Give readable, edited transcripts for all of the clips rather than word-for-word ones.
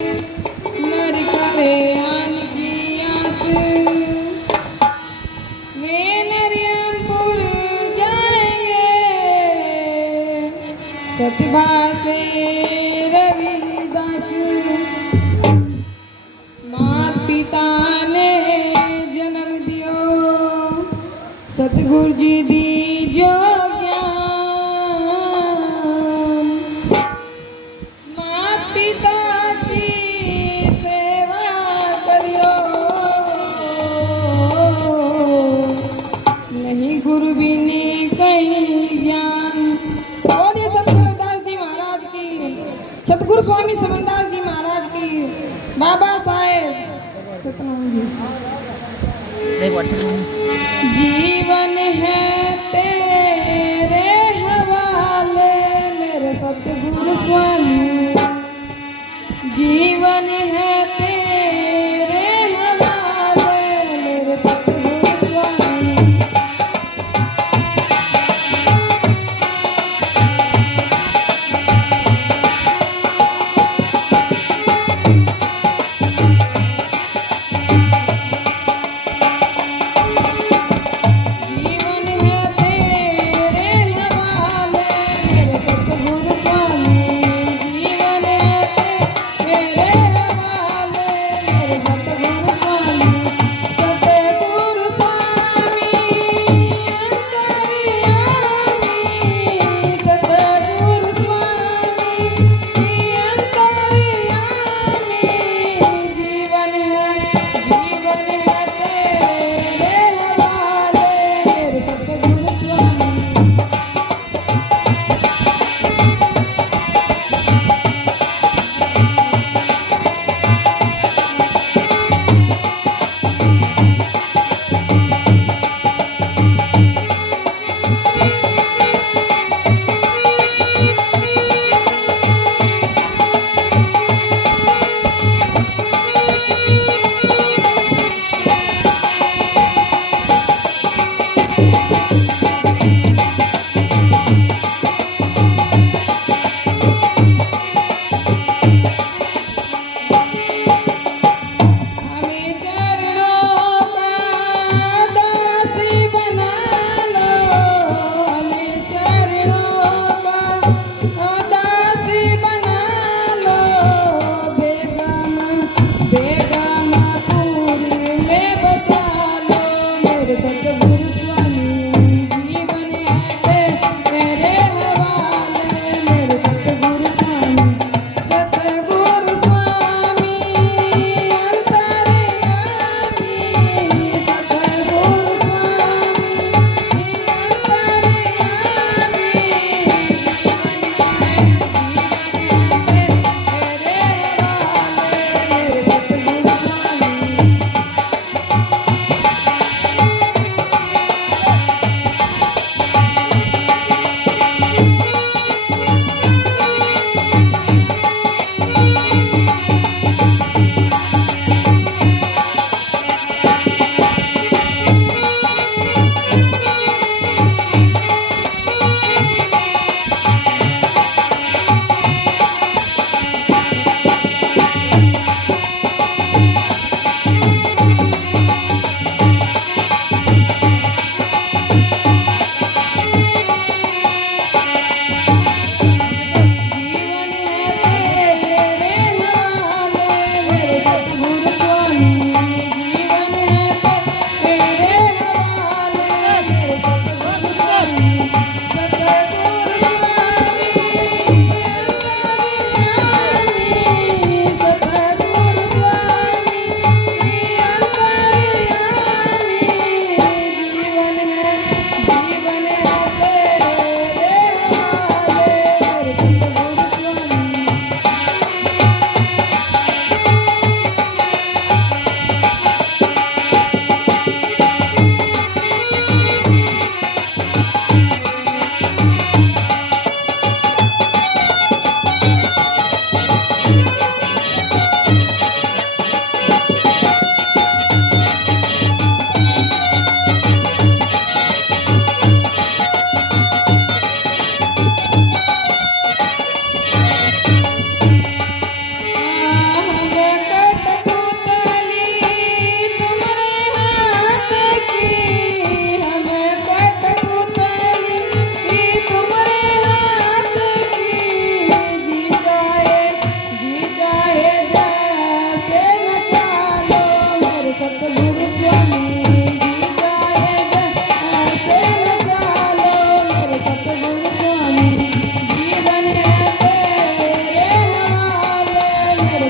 नर करे आन की आस, वे नरियमपुर जाएंगे। सतभा से रविदास, मात पिता ने जन्म दियो, सतगुरु जी दीजो ज्ञान। मात पिता की सेवा करियो, नहीं गुरु बिनी कहीं ज्ञान। बोलिए सतगुरु रविदास जी महाराज की, सतगुरु स्वामी समनदास जी महाराज की, बाबा साहेब सतनाम जी। जीवन है तेरे हवाले मेरे सतगुरु स्वामी, जीवन है तेरे हवाले मेरे सतगुरु स्वामी। जीवन है तेरे हवाले मेरे सतगुरु स्वामी, जीवन है तेरे हवाले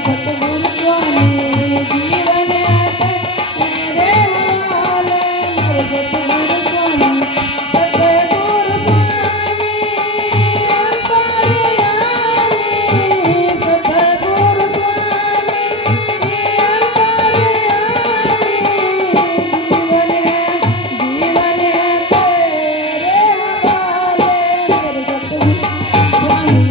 सतगुरु स्वामी जीवन है तेरे हवाले मेरे सतगुरु स्वामी सतगुरु स्वामी अंतर्यामी सतगुरु स्वामी अंतर्यामी जीवन है तेरे हवाले मेरे सतगुरु स्वामी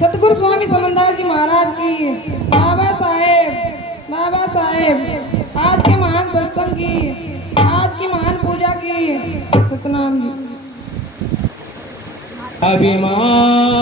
सतगुरु स्वामी समनदास जी महाराज की, बाबा साहेब आज के महान सत्संग की, आज की महान पूजा की। सतनाम जी। अभिमान